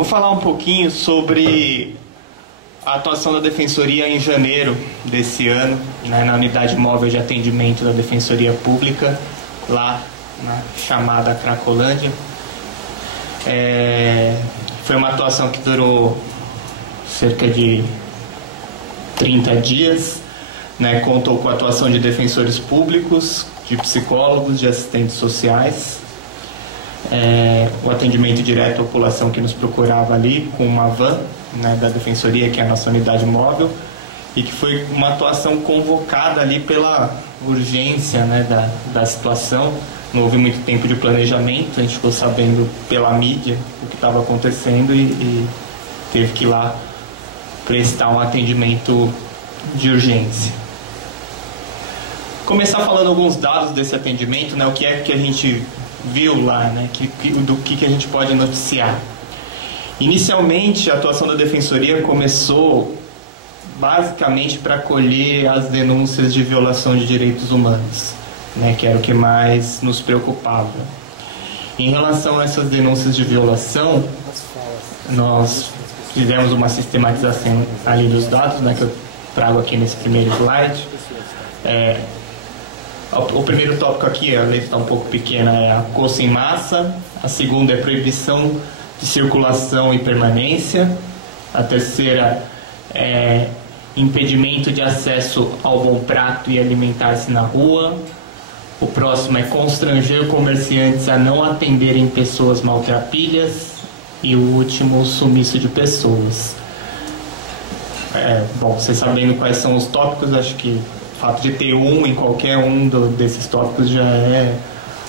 vou falar um pouquinho sobre a atuação da Defensoria em janeiro desse ano, né, na unidade móvel de atendimento da Defensoria Pública, lá na chamada Cracolândia. Foi uma atuação que durou cerca de 30 dias, né, contou com a atuação de defensores públicos, de psicólogos, de assistentes sociais, o atendimento direto à população que nos procurava ali com uma van, né, da Defensoria, que é a nossa unidade móvel, e que foi uma atuação convocada ali pela urgência, né, da situação. Não houve muito tempo de planejamento, a gente ficou sabendo pela mídia o que estava acontecendo e teve que ir lá prestar um atendimento de urgência. Começar falando alguns dados desse atendimento, né, o que é que a gente viu lá, né, do que a gente pode noticiar. Inicialmente, a atuação da Defensoria começou basicamente para acolher as denúncias de violação de direitos humanos, né, que era o que mais nos preocupava. Em relação a essas denúncias de violação, nós fizemos uma sistematização ali dos dados, né, que eu trago aqui nesse primeiro slide. O primeiro tópico aqui, a letra está um pouco pequena, é acoso em massa. A segunda é proibição de circulação e permanência. A terceira é impedimento de acesso ao bom prato e alimentar-se na rua. O próximo é constranger comerciantes a não atenderem pessoas maltrapilhas. E o último, sumiço de pessoas. Bom, vocês sabendo quais são os tópicos, acho que o fato de ter em qualquer um desses tópicos já é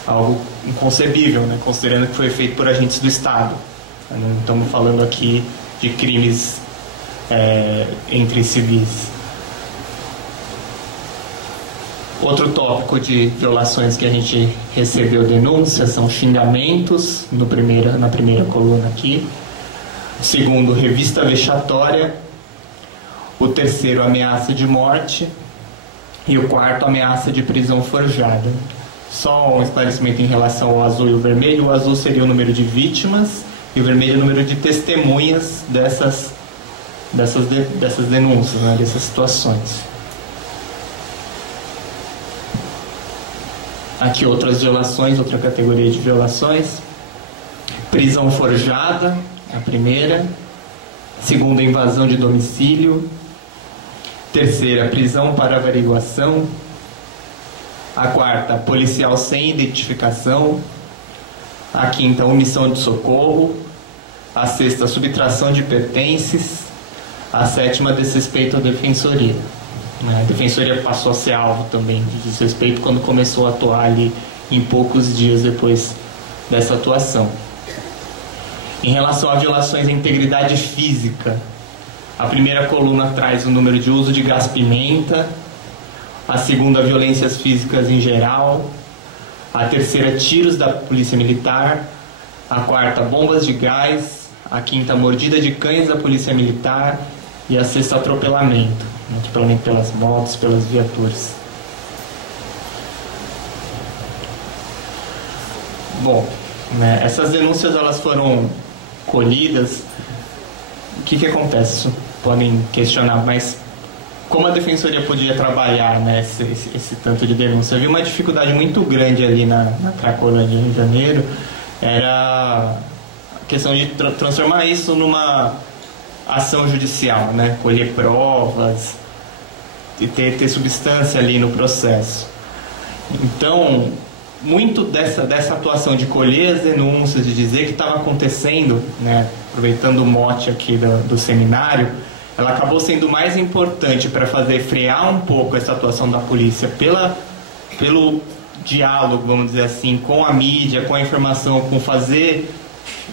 algo inconcebível, né? Considerando que foi feito por agentes do Estado. Não estamos falando aqui de crimes entre civis. Outro tópico de violações que a gente recebeu denúncia são xingamentos, na primeira coluna aqui. O segundo, revista vexatória. O terceiro, ameaça de morte. E o quarto, ameaça de prisão forjada. Só um esclarecimento em relação ao azul e o vermelho. O azul seria o número de vítimas e o vermelho é o número de testemunhas dessas denúncias, né, dessas situações. Aqui outras violações, outra categoria de violações. Prisão forjada, a primeira. Segunda, invasão de domicílio. Terceira, prisão para averiguação. A quarta, policial sem identificação. A quinta, omissão de socorro. A sexta, subtração de pertences. A sétima, desrespeito à defensoria. A Defensoria passou a ser alvo também de desrespeito quando começou a atuar ali em poucos dias depois dessa atuação. Em relação a violações à integridade física, a primeira coluna traz o número de uso de gás-pimenta, a segunda, violências físicas em geral, a terceira, tiros da polícia militar, a quarta, bombas de gás, a quinta, mordida de cães da polícia militar e a sexta, atropelamento pelas motos, pelas viaturas. Bom, né, essas denúncias elas foram colhidas. O que acontece? Podem questionar, mas como a Defensoria podia trabalhar, né, esse tanto de denúncia? Havia uma dificuldade muito grande ali na Cracolândia em janeiro, era a questão de transformar isso numa ação judicial, né, colher provas e ter substância ali no processo. Então, muito dessa atuação de colher as denúncias, de dizer que estava acontecendo, né, aproveitando o mote aqui do seminário, ela acabou sendo mais importante para fazer frear um pouco essa atuação da polícia pelo diálogo, vamos dizer assim, com a mídia, com a informação, com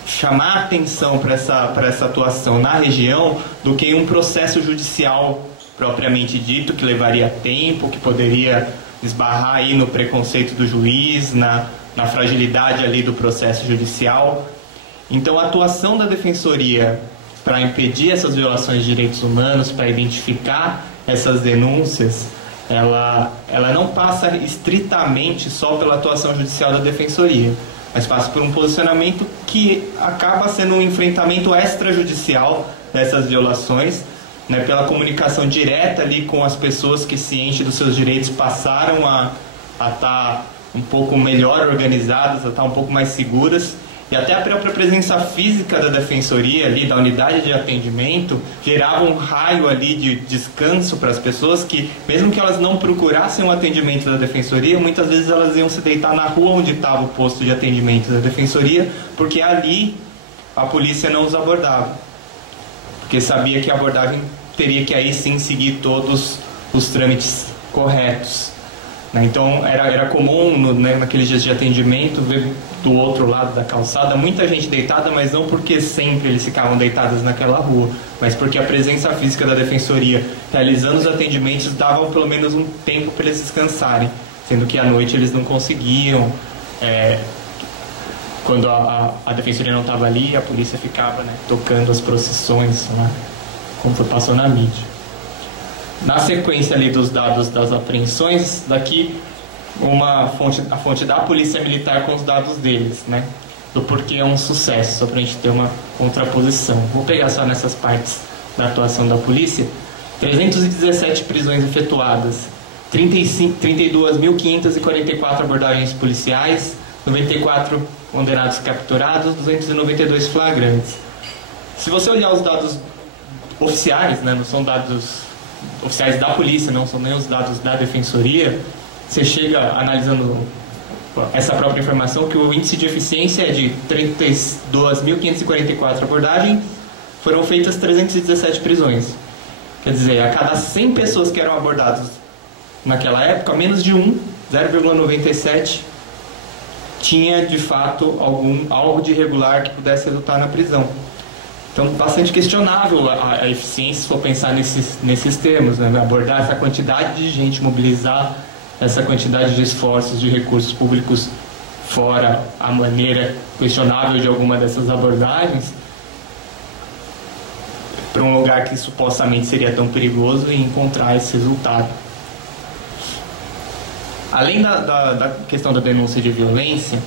chamar atenção para essa atuação na região, do que um processo judicial propriamente dito, que levaria tempo, que poderia esbarrar aí no preconceito do juiz, na fragilidade ali do processo judicial. Então a atuação da Defensoria para impedir essas violações de direitos humanos, para identificar essas denúncias, ela não passa estritamente só pela atuação judicial da Defensoria, mas passa por um posicionamento que acaba sendo um enfrentamento extrajudicial dessas violações, né, pela comunicação direta ali com as pessoas que, cientes dos seus direitos, passaram a estar um pouco melhor organizadas, a estar um pouco mais seguras. E até a própria presença física da defensoria ali, da unidade de atendimento, gerava um raio ali de descanso para as pessoas que, mesmo que elas não procurassem o atendimento da defensoria, muitas vezes elas iam se deitar na rua onde estava o posto de atendimento da defensoria, porque ali a polícia não os abordava, porque sabia que a abordagem teria que aí sim seguir todos os trâmites corretos. Então era comum, né, naqueles dias de atendimento, ver do outro lado da calçada muita gente deitada, mas não porque sempre eles ficavam deitados naquela rua, mas porque a presença física da defensoria realizando os atendimentos dava pelo menos um tempo para eles descansarem, sendo que à noite eles não conseguiam. Quando a defensoria não estava ali, a polícia ficava, né, tocando as procissões lá, como passou na mídia. Na sequência ali dos dados das apreensões, daqui a fonte da Polícia Militar com os dados deles, né? Do porquê é um sucesso, só para a gente ter uma contraposição. Vou pegar só nessas partes da atuação da polícia. 317 prisões efetuadas, 32.544 abordagens policiais, 94 condenados capturados, 292 flagrantes. Se você olhar os dados oficiais, né, não são dados oficiais da polícia, não são nem os dados da defensoria, você chega analisando essa própria informação que o índice de eficiência é de 32.544 abordagens, foram feitas 317 prisões. Quer dizer, a cada 100 pessoas que eram abordadas naquela época, menos de 0,97, tinha de fato algo de irregular que pudesse resultar na prisão. Então, bastante questionável a eficiência, se for pensar nesses termos, né? Abordar essa quantidade de gente, mobilizar essa quantidade de esforços, de recursos públicos, fora a maneira questionável de alguma dessas abordagens, para um lugar que supostamente seria tão perigoso, e encontrar esse resultado. Além da questão da denúncia de violência,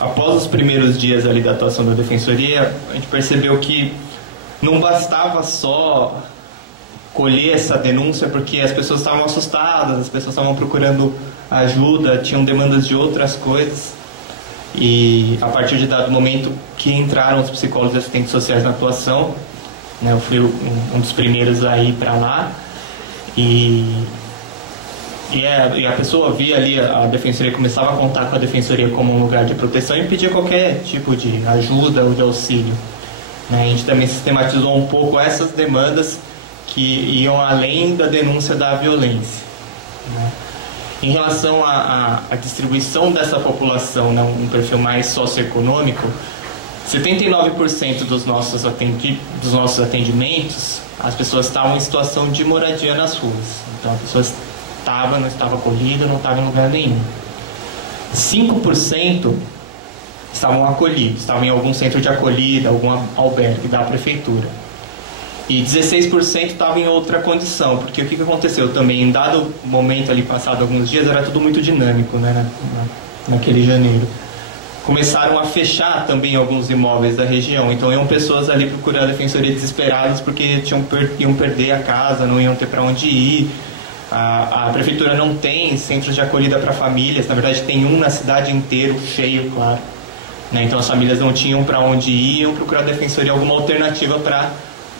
após os primeiros dias ali da atuação da defensoria, a gente percebeu que não bastava só colher essa denúncia, porque as pessoas estavam assustadas, as pessoas estavam procurando ajuda, tinham demandas de outras coisas. E a partir de dado momento que entraram os psicólogos e assistentes sociais na atuação, né, eu fui um dos primeiros a ir para lá, e a pessoa via ali a defensoria, começava a contar com a defensoria como um lugar de proteção e pedia qualquer tipo de ajuda ou de auxílio, né? A gente também sistematizou um pouco essas demandas que iam além da denúncia da violência, né? Em relação à distribuição dessa população, né, um perfil mais socioeconômico, 79% dos nossos atendimentos, as pessoas estavam em situação de moradia nas ruas. Então, as pessoas não estava acolhida, não estava em lugar nenhum. 5% estavam acolhidos, estavam em algum centro de acolhida, algum albergue da prefeitura. E 16% estavam em outra condição, porque o que aconteceu também, em dado momento ali, passado alguns dias, era tudo muito dinâmico, né, naquele janeiro. Começaram a fechar também alguns imóveis da região, então iam pessoas ali procurar a defensoria desesperadas porque iam perder a casa, não iam ter para onde ir. A prefeitura não tem centros de acolhida para famílias, na verdade tem um na cidade inteira, cheio, claro, né? Então as famílias não tinham para onde ir, iam procurar a defensoria alguma alternativa para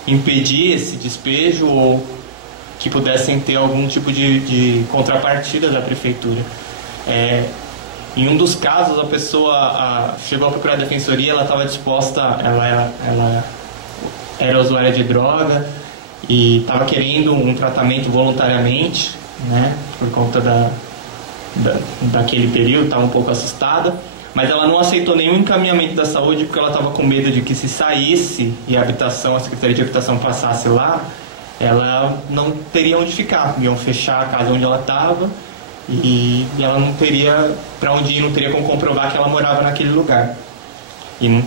impedir esse despejo ou que pudessem ter algum tipo de contrapartida da prefeitura. Em um dos casos, a pessoa chegou a procurar a defensoria, ela estava disposta, ela era usuária de droga e estava querendo um tratamento voluntariamente, né, por conta daquele período, estava um pouco assustada, mas ela não aceitou nenhum encaminhamento da saúde porque ela estava com medo de que, se saísse e a Secretaria de Habitação passasse lá, ela não teria onde ficar, iam fechar a casa onde ela estava e ela não teria para onde ir, não teria como comprovar que ela morava naquele lugar. E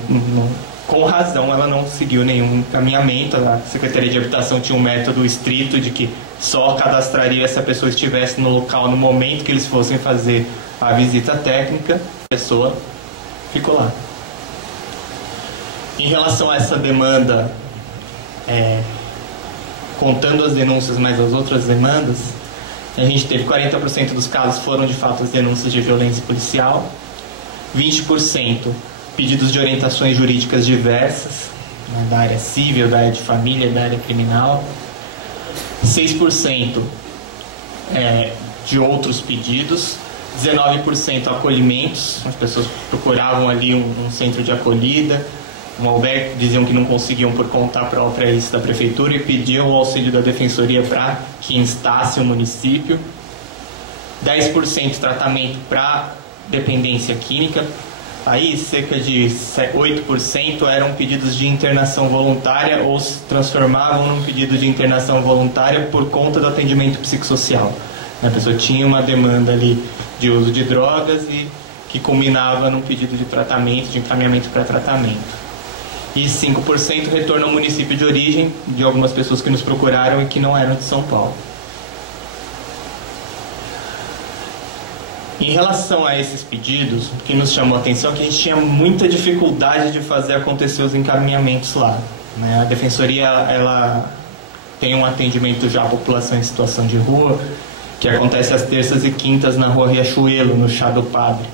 com razão, ela não seguiu nenhum encaminhamento. A Secretaria de Habitação tinha um método estrito de que só cadastraria se a pessoa estivesse no local no momento que eles fossem fazer a visita técnica. A pessoa ficou lá. Em relação a essa demanda, contando as denúncias mais as outras demandas, a gente teve 40% dos casos foram de fato as denúncias de violência policial, 20% pedidos de orientações jurídicas diversas, né, da área civil, da área de família, da área criminal, 6% de outros pedidos, 19% acolhimentos, as pessoas procuravam ali um centro de acolhida, um albergue, diziam que não conseguiam por conta própria isso da prefeitura e pediam o auxílio da defensoria para que instasse o município, 10% tratamento para dependência química, aí cerca de 8% eram pedidos de internação voluntária ou se transformavam num pedido de internação voluntária por conta do atendimento psicossocial. A pessoa tinha uma demanda ali de uso de drogas e que culminava num pedido de tratamento, de encaminhamento para tratamento. E 5% retorno ao município de origem de algumas pessoas que nos procuraram e que não eram de São Paulo. Em relação a esses pedidos, o que nos chamou a atenção é que a gente tinha muita dificuldade de fazer acontecer os encaminhamentos lá, né? A Defensoria ela tem um atendimento já à população em situação de rua, que acontece às terças e quintas na rua Riachuelo, no Chá do Padre.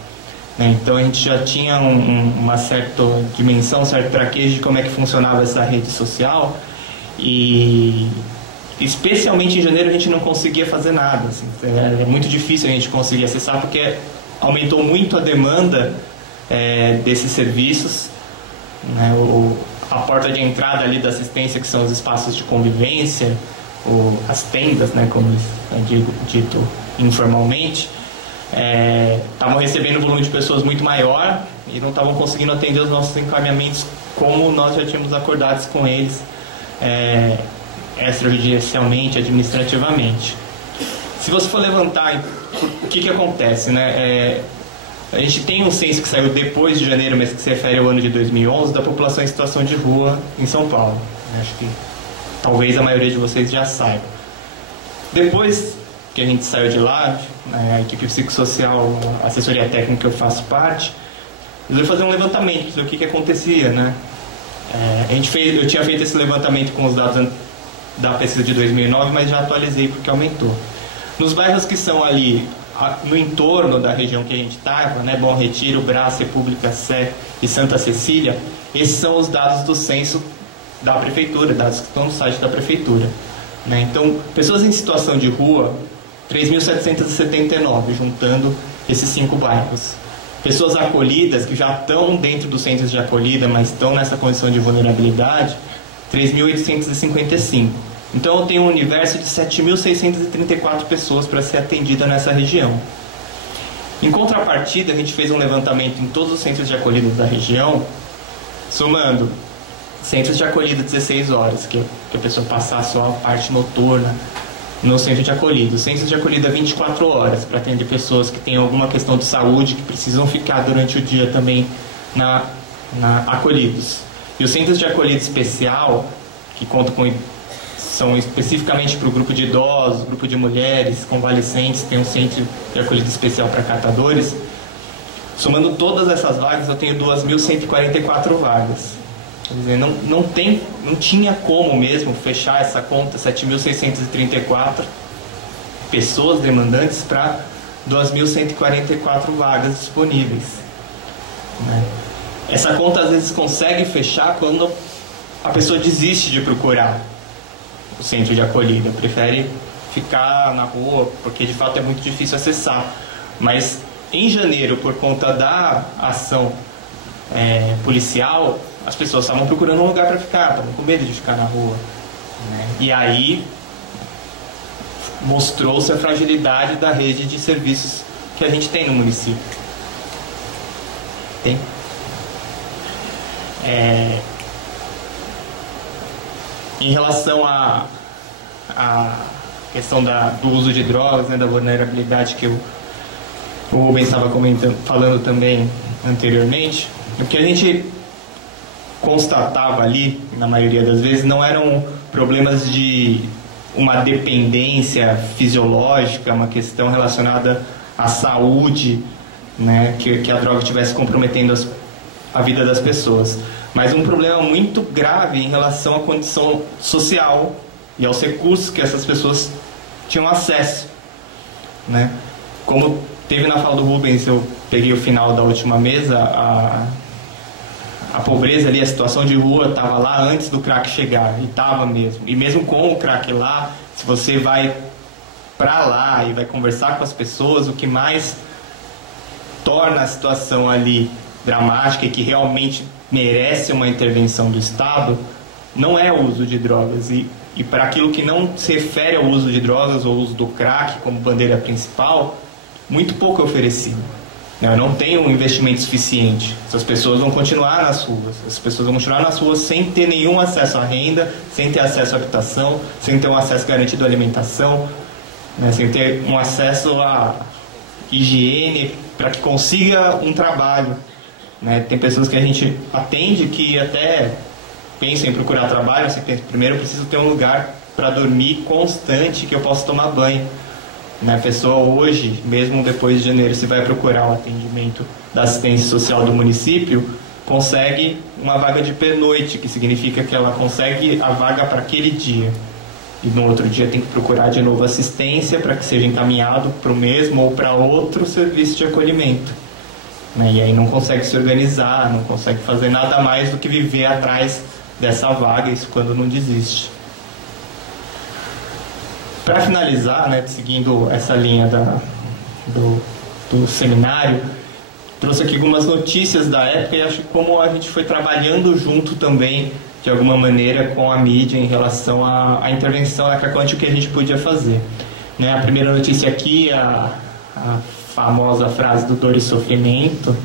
Então a gente já tinha uma certa dimensão, um certo traquejo de como é que funcionava essa rede social e especialmente em janeiro a gente não conseguia fazer nada, assim. É muito difícil a gente conseguir acessar porque aumentou muito a demanda desses serviços, né? A porta de entrada ali da assistência, que são os espaços de convivência, as tendas, né, como é dito informalmente, estavam recebendo um volume de pessoas muito maior e não estavam conseguindo atender os nossos encaminhamentos como nós já tínhamos acordados com eles extrajudicialmente, administrativamente. Se você for levantar o que acontece, né? A gente tem um censo que saiu depois de janeiro, mas que se refere ao ano de 2011, da população em situação de rua em São Paulo. Acho que talvez a maioria de vocês já saiba. Depois que a gente saiu de lá, a equipe psicossocial, a assessoria técnica que eu faço parte, resolveu fazer um levantamento do que acontecia, né? Eu tinha feito esse levantamento com os dados da pesquisa de 2009, mas já atualizei porque aumentou. Nos bairros que são ali no entorno da região que a gente estava, né, Bom Retiro, Brás, República, Sé e Santa Cecília, esses são os dados do censo da prefeitura, dados que estão no site da prefeitura, né? Então, pessoas em situação de rua, 3.779, juntando esses 5 bairros. Pessoas acolhidas, que já estão dentro dos centros de acolhida, mas estão nessa condição de vulnerabilidade, 3.855. Então eu tenho um universo de 7.634 pessoas para ser atendida nessa região. Em contrapartida, a gente fez um levantamento em todos os centros de acolhida da região, somando centros de acolhida 16 horas, que a pessoa passasse só a parte noturna no centro de acolhida. Os centros de acolhida 24 horas, para atender pessoas que têm alguma questão de saúde, que precisam ficar durante o dia também acolhidos. E os centros de acolhida especial, que contam são especificamente para o grupo de idosos, grupo de mulheres, convalescentes, tem um centro de acolhida especial para catadores. Somando todas essas vagas, eu tenho 2.144 vagas. Quer dizer, não tinha como mesmo fechar essa conta, 7.634 pessoas demandantes para 2.144 vagas disponíveis, né? Essa conta às vezes consegue fechar quando a pessoa desiste de procurar o centro de acolhida, prefere ficar na rua, porque de fato é muito difícil acessar. Mas em janeiro, por conta da ação policial, as pessoas estavam procurando um lugar para ficar, estavam com medo de ficar na rua, né? E aí mostrou-se a fragilidade da rede de serviços que a gente tem no município. Tem? Em relação à questão do uso de drogas, né, da vulnerabilidade que o Rubens estava falando também anteriormente, o que a gente constatava ali, na maioria das vezes, não eram problemas de uma dependência fisiológica, uma questão relacionada à saúde, né, que a droga estivesse comprometendo a vida das pessoas, mas um problema muito grave em relação à condição social e aos recursos que essas pessoas tinham acesso, né? Como teve na fala do Rubens, eu peguei o final da última mesa, a pobreza ali, a situação de rua estava lá antes do crack chegar, e estava mesmo. E mesmo com o crack lá, se você vai para lá e vai conversar com as pessoas, o que mais torna a situação ali dramática e que realmente merece uma intervenção do Estado, não é o uso de drogas. E para aquilo que não se refere ao uso de drogas ou uso do crack como bandeira principal, muito pouco é oferecido. Eu não tenho um investimento suficiente. Essas pessoas vão continuar nas ruas. Essas pessoas vão continuar nas ruas sem ter nenhum acesso à renda, sem ter acesso à habitação, sem ter um acesso garantido à alimentação, né, sem ter um acesso à higiene para que consiga um trabalho. Né? Tem pessoas que a gente atende que até pensam em procurar trabalho, assim, primeiro eu preciso ter um lugar para dormir constante, que eu possa tomar banho. A pessoa hoje, mesmo depois de janeiro, se vai procurar o atendimento da assistência social do município, consegue uma vaga de pernoite, que significa que ela consegue a vaga para aquele dia. E no outro dia tem que procurar de novo assistência para que seja encaminhado para o mesmo ou para outro serviço de acolhimento. E aí não consegue se organizar, não consegue fazer nada mais do que viver atrás dessa vaga, isso quando não desiste. Para finalizar, né, seguindo essa linha do seminário, trouxe aqui algumas notícias da época e acho que como a gente foi trabalhando junto também, de alguma maneira, com a mídia em relação à intervenção da Cracolândia, o que a gente podia fazer. Né, a primeira notícia aqui, a famosa frase do dor e sofrimento.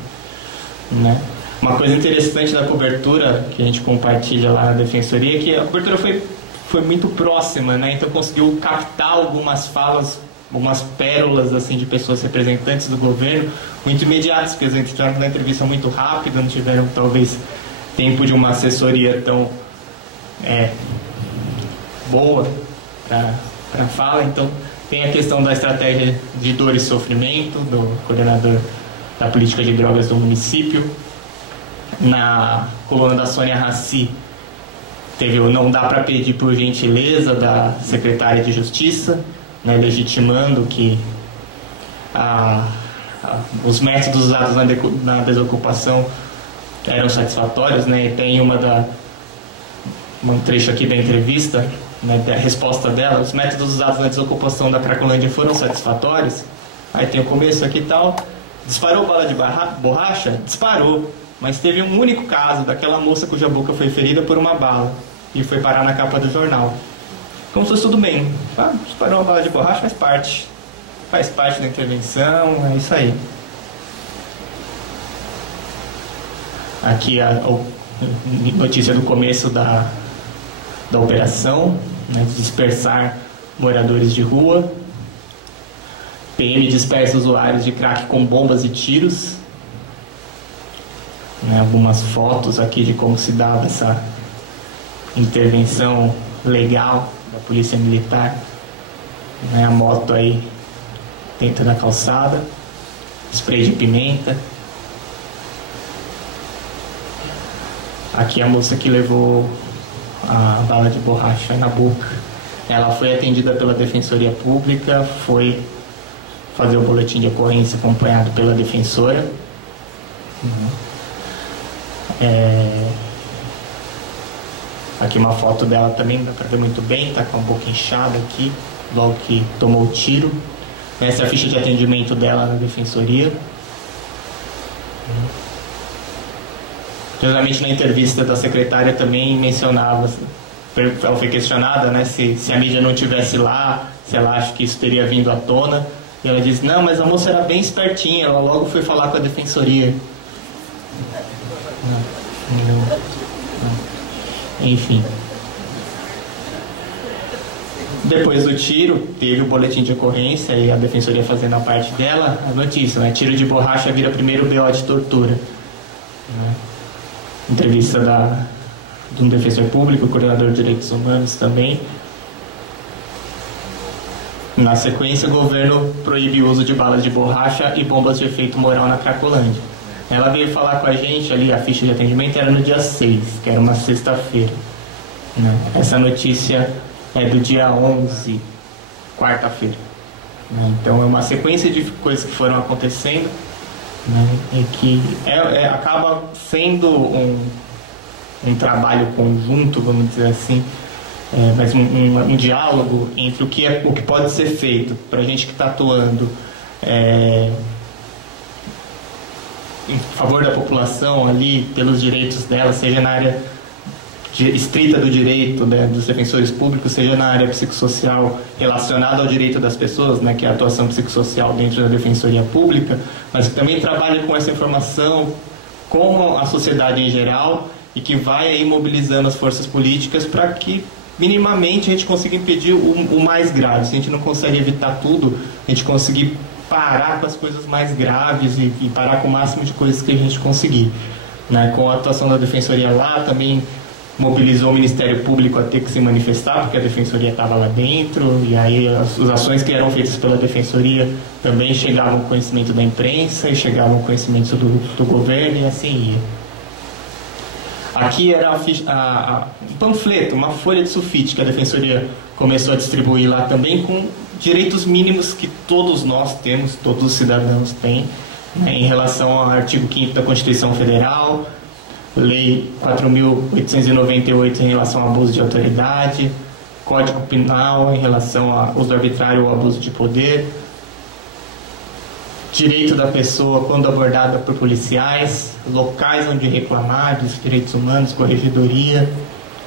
Né? Uma coisa interessante da cobertura que a gente compartilha lá na Defensoria é que a cobertura foi muito próxima, né? Então conseguiu captar algumas falas, algumas pérolas assim, de pessoas representantes do governo, muito imediatas, porque eles entraram na entrevista muito rápido, não tiveram talvez tempo de uma assessoria tão boa para fala. Então tem a questão da estratégia de dor e sofrimento do coordenador da política de drogas do município. Na coluna da Sônia Raci teve o não dá para pedir por gentileza da secretária de Justiça, né, legitimando que os métodos usados na desocupação eram satisfatórios, né, e tem um trecho aqui da entrevista, né, da resposta dela: os métodos usados na desocupação da Cracolândia foram satisfatórios. Aí tem o começo aqui e tal. Disparou bala de borracha? Disparou. Mas teve um único caso daquela moça cuja boca foi ferida por uma bala e foi parar na capa do jornal. Como se fosse tudo bem. Disparou uma bala de borracha, faz parte da intervenção, é isso aí. Aqui a notícia do começo da operação, né, de dispersar moradores de rua. PM dispersa usuários de crack com bombas e tiros. Né, algumas fotos aqui de como se dava essa intervenção legal da polícia militar. Né, a moto aí dentro da calçada, spray de pimenta. Aqui a moça que levou a bala de borracha na boca. Ela foi atendida pela Defensoria Pública, foi fazer o boletim de ocorrência acompanhado pela defensora. Aqui uma foto dela também, dá para ver muito bem, tá com a boca inchada aqui, logo que tomou o tiro. Essa é a ficha de atendimento dela na defensoria. Geralmente na entrevista da secretária também mencionava, ela foi questionada, né, se a mídia não estivesse lá, se ela acha que isso teria vindo à tona. E ela disse: não, mas a moça era bem espertinha, ela logo foi falar com a defensoria. Enfim. Depois do tiro, teve o boletim de ocorrência e a defensoria fazendo a parte dela, a notícia, né? Tiro de borracha vira primeiro BO de tortura. Entrevista da de um defensor público, coordenador de direitos humanos também. Na sequência, o governo proíbe o uso de balas de borracha e bombas de efeito moral na Cracolândia. Ela veio falar com a gente ali, a ficha de atendimento era no dia 6, que era uma sexta-feira, né? Essa notícia é do dia 11, quarta-feira, né? Então é uma sequência de coisas que foram acontecendo, né? E que acaba sendo um trabalho conjunto, vamos dizer assim, mas um diálogo entre o que pode ser feito para a gente que está atuando em favor da população ali, pelos direitos dela, seja na área estrita do direito, né, dos defensores públicos, seja na área psicossocial relacionada ao direito das pessoas, né, que é a atuação psicossocial dentro da defensoria pública, mas que também trabalha com essa informação com a sociedade em geral e que vai aí mobilizando as forças políticas para que minimamente a gente consiga impedir o mais grave. Se a gente não consegue evitar tudo, a gente conseguir parar com as coisas mais graves e parar com o máximo de coisas que a gente conseguir, né? Com a atuação da Defensoria lá, também mobilizou o Ministério Público a ter que se manifestar, porque a Defensoria estava lá dentro, e aí as ações que eram feitas pela Defensoria também chegavam ao conhecimento da imprensa e chegavam ao conhecimento do governo, e assim ia. Aqui era um panfleto, uma folha de sulfite que a Defensoria começou a distribuir lá também, com direitos mínimos que todos nós temos, todos os cidadãos têm, né, em relação ao artigo 5º da Constituição Federal, Lei 4.898 em relação ao abuso de autoridade, Código Penal em relação ao uso arbitrário ou abuso de poder, direito da pessoa quando abordada por policiais, locais onde reclamar dos direitos humanos, corregedoria,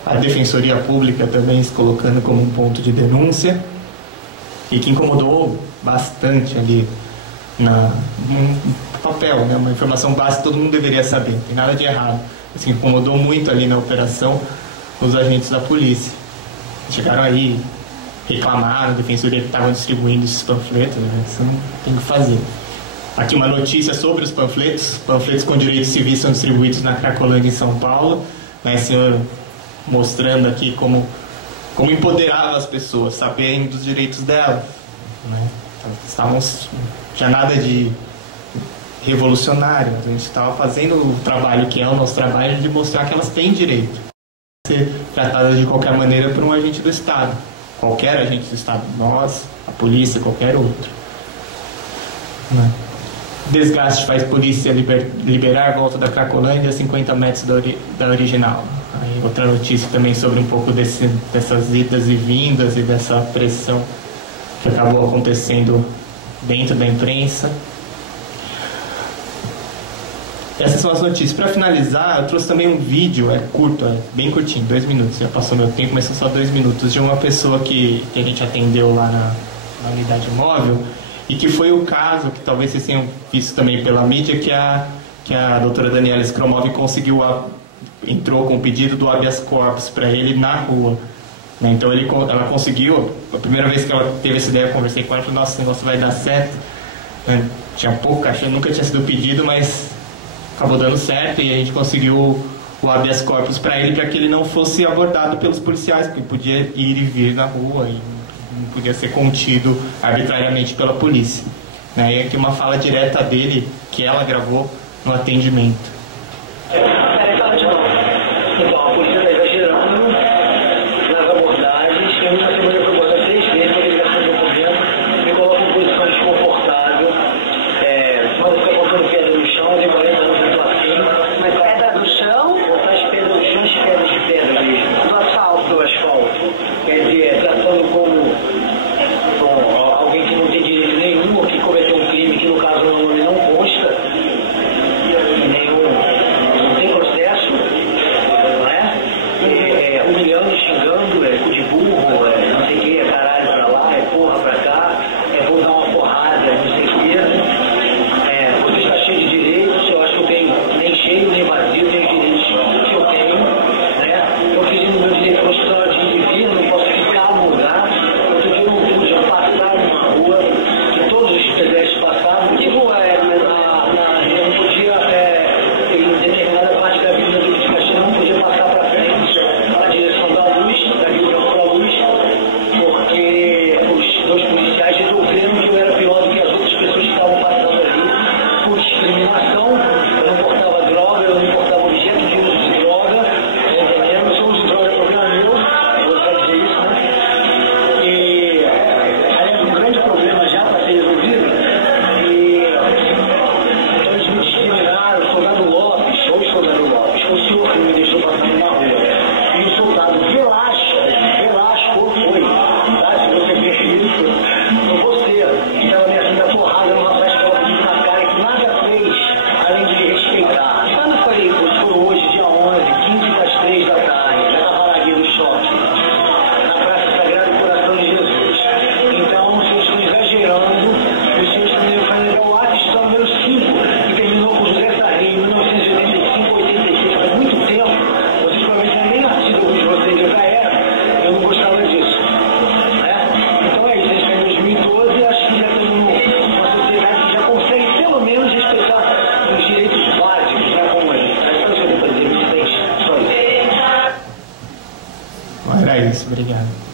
a Defensoria Pública também se colocando como um ponto de denúncia, e que incomodou bastante ali um papel, né, uma informação básica que todo mundo deveria saber, não tem nada de errado. Assim, incomodou muito ali na operação os agentes da polícia. Chegaram aí, reclamaram, a Defensoria que estavam distribuindo esses panfletos, né, isso não tem o que fazer. Aqui uma notícia sobre os panfletos. Panfletos com direitos civis são distribuídos na Cracolândia, em São Paulo, né, senhor mostrando aqui como empoderava as pessoas, saberem dos direitos delas, né? Então, tinha nada de revolucionário, a gente estava fazendo o trabalho que é o nosso trabalho de mostrar que elas têm direito a ser tratadas de qualquer maneira por um agente do Estado, qualquer agente do Estado, nós, a polícia, qualquer outro, né? Desgaste faz polícia liberar a volta da Cracolândia a 50 metros da original. Aí, outra notícia também sobre um pouco dessas idas e vindas e dessa pressão que acabou acontecendo dentro da imprensa. Essas são as notícias. Para finalizar, eu trouxe também um vídeo, curto, bem curtinho, 2 minutos, já passou meu tempo, mas são só 2 minutos, de uma pessoa que a gente atendeu lá na unidade móvel, e que foi o caso, que talvez vocês tenham visto também pela mídia, que a doutora Daniela Skromov entrou com o pedido do habeas corpus para ele na rua, né? Então ela conseguiu, a primeira vez que ela teve essa ideia, eu conversei com ela e falei, nossa, esse negócio vai dar certo, né? Tinha pouco cachê, nunca tinha sido pedido, mas acabou dando certo e a gente conseguiu o habeas corpus para ele, para que ele não fosse abordado pelos policiais, porque podia ir e vir na rua e não podia ser contido arbitrariamente pela polícia, né? E aqui uma fala direta dele, que ela gravou no atendimento. Nenhum isso, obrigado.